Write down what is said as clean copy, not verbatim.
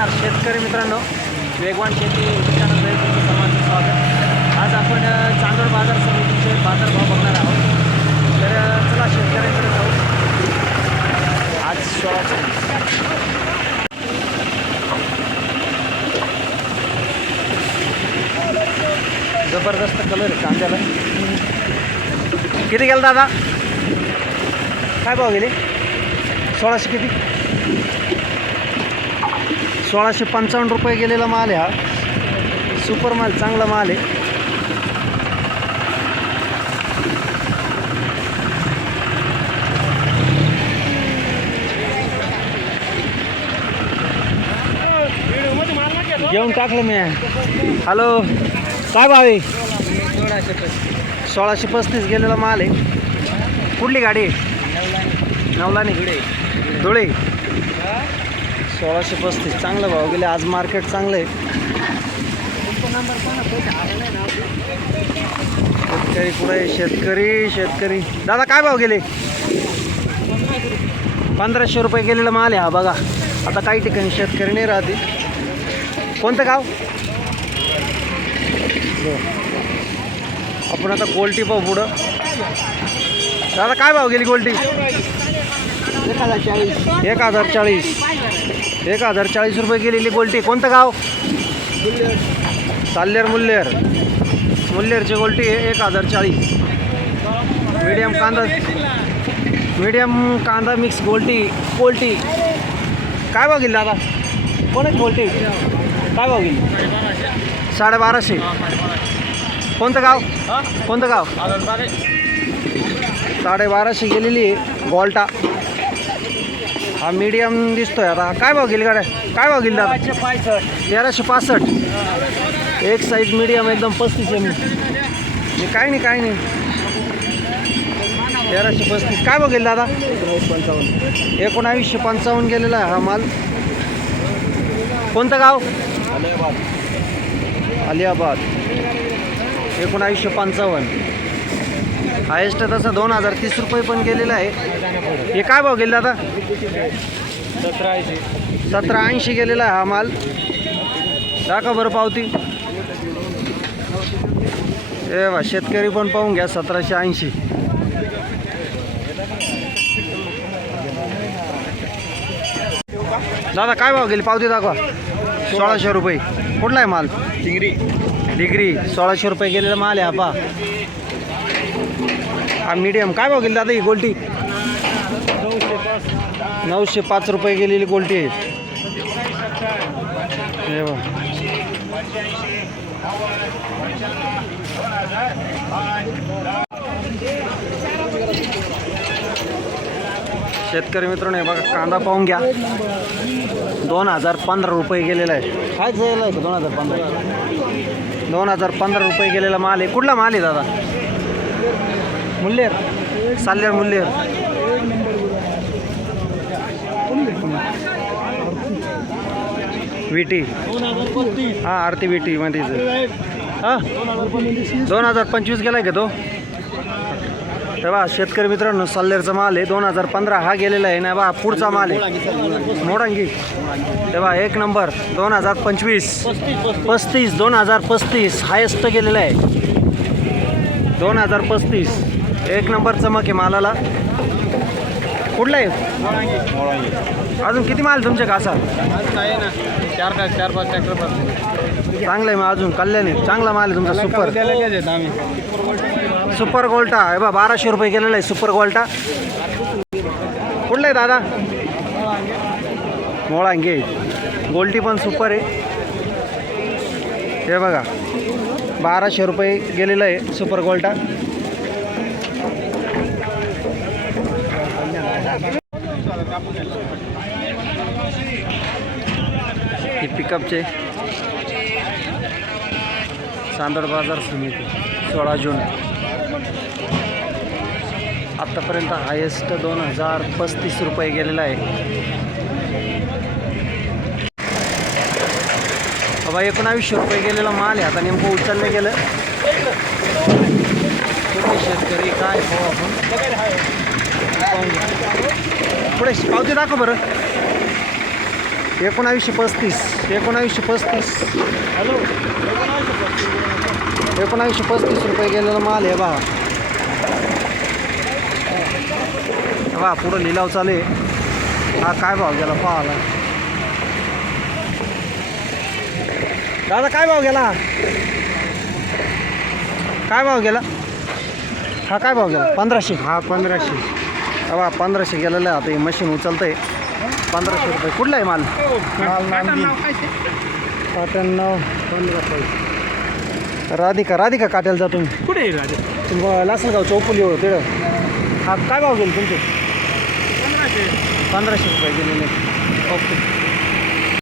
नमस्कार शेतकरी मित्रांनो, वेगवान शेती चॅनलमध्ये तुमचं सर्वांचं स्वागत। आज आपण चांदोड बाजार समितीचे बाजारभाव बघणार आहोत। तर चला शेतकऱ्यांकडे जाऊ। आज 16 जबरदस्त कलर आहे कांद्याला। किती गेला दादा? काय भाव गेले? 1600 किती? 1655 रुपये गेलेला माल आहे हा। सुपर माल, चांगला माल आहे। घेऊन टाकलं मी। हॅलो, काय भाव आहे? 1635 गेलेला माल आहे। कुठली गाडी आहे? नवलानी धुळे। 1635 चांगला भाव गेले आज। मार्केट चांगलं आहे। शेतकरी पुढे शेतकरी दादा काय भाव गेले? 1500 रुपये गेलेला माल आहे हा बघा। आता काही ठिकाणी शेतकरी नाही राहते। कोणतं गाव? आपण आता गोल्टी पाहू पुढं। दादा काय भाव गेली गोल्टी? 1040 रुपये गेलेली गोल्टी। कोणतं गाव? मुल्लेरची गोल्टी आहे 1040। मीडियम कांदा मिक्स गोल्टी। काय भाव गेली दादा? कोणाची गोल्टी? काय भाव गेली? 1250। कोणतं गाव? 1250 गेलेली गोल्टा। हा मीडियम दिसतोय। आता काय भाव गेली गाड्या? काय भाव गेली दादा? 1365। एक साईज मीडियम एकदम 35 एम। काय नाही 1335। काय भाव गेली दादा? 1955 गेलेला हा माल। कोणतं गाव? अलियाबाद। 1955। हायेस्ट तसा 2030 रुपये पण गेलेला आहे। हे काय भाव गेले दादा? 1780 गेलेला आहे हा माल। दाखवा बरं पावती। ए वा, शेतकरी पण पाहून घ्या। 1780। दादा काय भाव गेली? पावती दाखवा। 1600 रुपये। कुठला आहे माल? डिग्री 1600 रुपये गेलेला माल आहे हा पा। हा मीडियम। काय भाव गेली दादा ही गोल्टी? 905 रुपये गेलेली गोल्टी आहे। हे बघ, शेतकरी मित्रांनो हे बघा कांदा पाहून घ्या। 2015 रुपये गेलेला आहे। काय झालं आहे? 2015 रुपये गेलेला माल आहे। कुठला माल आहे दादा? मुल्लेर, साल्हेर मुल्लेर। विटी हां, आरती विटी मध्ये। हां 2025 गेला आहे का तो? तेव्हा शेतकरी मित्रांनो साल्हेरचा माल आहे। 2015 हा गेलेला आहे ना बा। पुढचा माल आहे मोडांगी। तेव्हा एक नंबर 2025 35 2035 हायेस्ट गेलेला आहे। 2035 एक नंबर चमक आहे मालाला। कुठला आहे? अजून किती माल तुमच्या कासा? 4-5 ट्रॅक्टर चांगला आहे मग। अजून कल्याणी चांगला माल आहे तुमचा। सुपर गोल्टा आहे बा। 1200 रुपये गेलेला आहे सुपर गोल्टा। कुठला आहे दादा? मोळांगे। गोल्टी पण सुपर आहे। हे बघा 1200 रुपये गेलेला आहे सुपर गोल्टा। हे पिकअपचे चांदोड बाजार समिती 16 जून। आत्तापर्यंत हायेस्ट 2035 रुपये गेलेला आहे। बाबा 1900 रुपये गेलेला माल आहे। आता नेमकं उचललं गेलं। शेतकरी काय हो आपण। पुढे पावती दाखव बरं। 1935 हॅलो 1935 रुपये गेलेला माल आहे बा. बा पुढं लिलाव चालू आहे. हा काय भाव गेला पाहाला. दादा काय भाव गेला. काय भाव गेला. हा काय भाव गेला. 1500. हा 1500. बा 1500 गेलेला आहे. आता हे मशीन उचलतं आहे. 1500 रुपये. कुठला आहे माल. काटन 15 राधिका काट्याला जा तुम्ही. कुठे आहे राजा. तुम्ही लासलगाव चौफुलीवर तिथं. हा काय भाव गेले तुमचे. 1500. 1500 रुपये गेलेले. ओके.